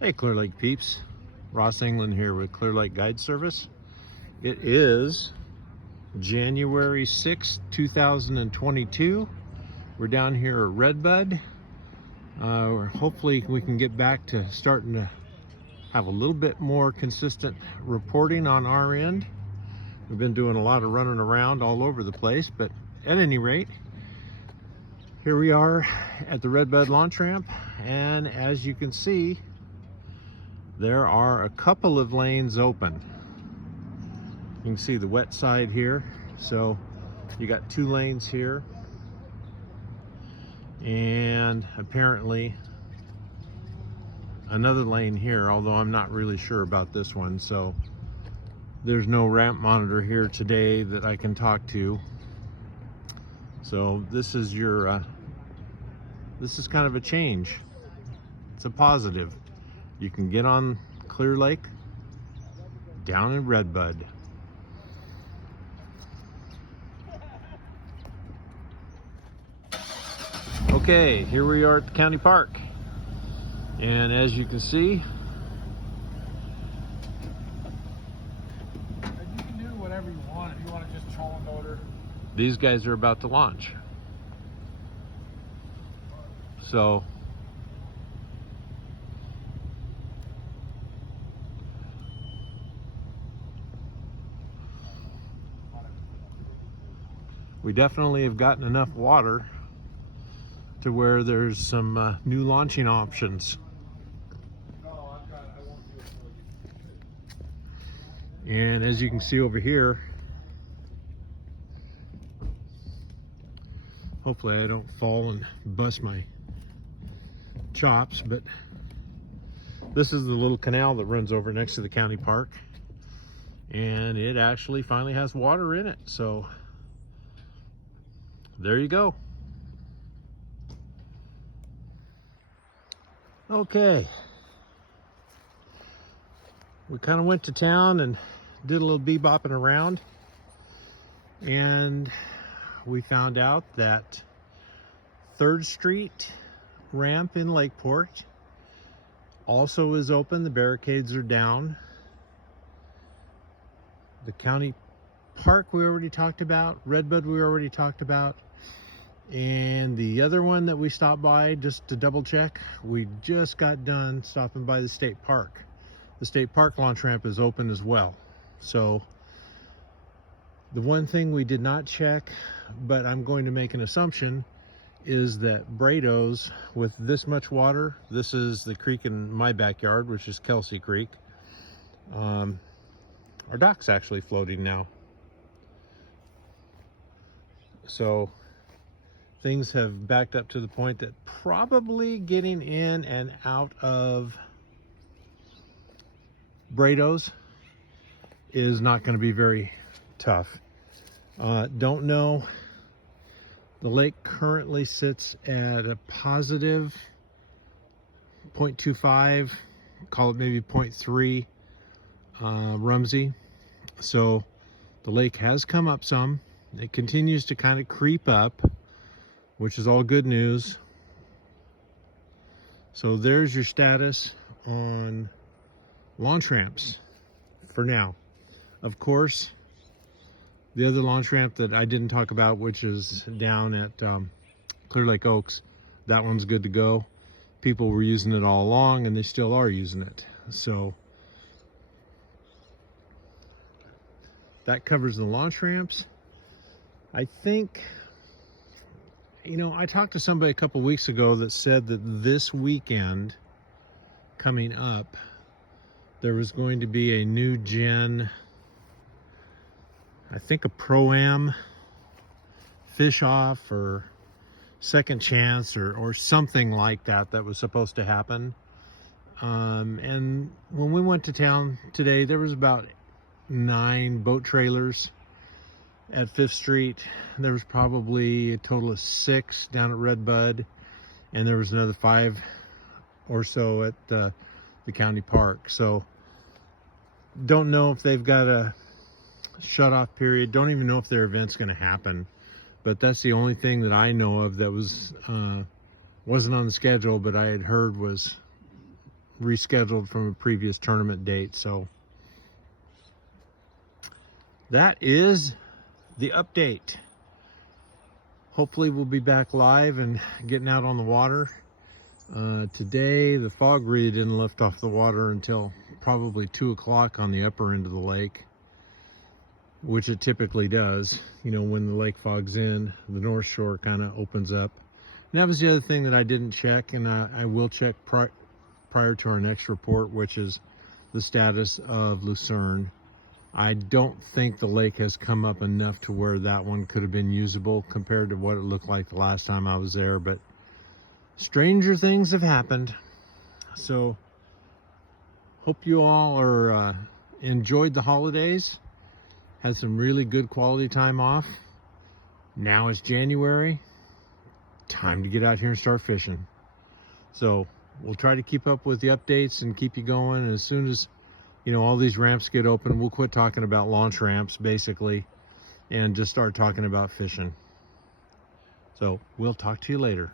Hey Clear Lake peeps, Ross England here with Clear Lake Guide Service. It is January 6th, 2022. We're down here at Redbud. Hopefully we can get back to starting to have a little bit more consistent reporting on our end. We've been doing a lot of running around all over the place, but at any rate, here we are at the Redbud launch ramp, and as you can see, there are a couple of lanes open. You can see the wet side here. So you got 2 lanes here. And apparently another lane here, although I'm not really sure about this one. So there's no ramp monitor here today that I can talk to. So this is your, this is kind of a change. It's a positive. You can get on Clear Lake down in Redbud. Okay, here we are at the county park. And as you can see, you can do whatever you want. If you want to just troll a motor. these guys are about to launch. So we definitely have gotten enough water to where there's some new launching options. And as you can see over here, hopefully I don't fall and bust my chops, but this is the little canal that runs over next to the county park, and it actually finally has water in it. So there you go. Okay, we kind of went to town and did a little bebopping around, and we found out that 3rd Street ramp in Lakeport also is open. The barricades are down. The county park we already talked about. Redbud we already talked about. And the other one that we stopped by just to double check, we just got done stopping by the state park. The state park launch ramp is open as well. So the one thing we did not check, but I'm going to make an assumption, is that Brado's, with this much water, this is the creek in my backyard, which is Kelsey Creek, our dock's actually floating now. So things have backed up to the point that probably getting in and out of Brado's is not going to be very tough. Don't know. The lake currently sits at a positive 0.25, call it maybe 0.3 Rumsey. So the lake has come up some. It continues to kind of creep up, which is all good news. So there's your status on launch ramps for now. Of course, the other launch ramp that I didn't talk about, which is down at Clear Lake Oaks, that one's good to go. People were using it all along, and they still are using it. So that covers the launch ramps. I think, you know, I talked to somebody a couple weeks ago that said that this weekend coming up, there was going to be a new gen, I think a Pro-Am fish off or second chance or something like that that was supposed to happen. And when we went to town today, there was about 9 boat trailers at 5th Street. There was probably a total of 6 down at Redbud, and there was another 5 or so at the county park. So don't know if they've got a shut-off period. Don't even know if their event's going to happen. But that's the only thing that I know of that was wasn't on the schedule, but I had heard was rescheduled from a previous tournament date. So that is the update. Hopefully we'll be back live and getting out on the water. Today the fog really didn't lift off the water until probably 2 o'clock on the upper end of the lake, which it typically does. You know, when the lake fog's in, the North Shore kind of opens up. And that was the other thing that I didn't check, and I will check prior to our next report, which is the status of Lucerne. I don't think the lake has come up enough to where that one could have been usable compared to what it looked like the last time I was there, but stranger things have happened. So hope you all are enjoyed the holidays, had some really good quality time off. Now it's January, time to get out here and start fishing. So we'll try to keep up with the updates and keep you going. And as soon as, you know, all these ramps get open, we'll quit talking about launch ramps basically and just start talking about fishing. So we'll talk to you later.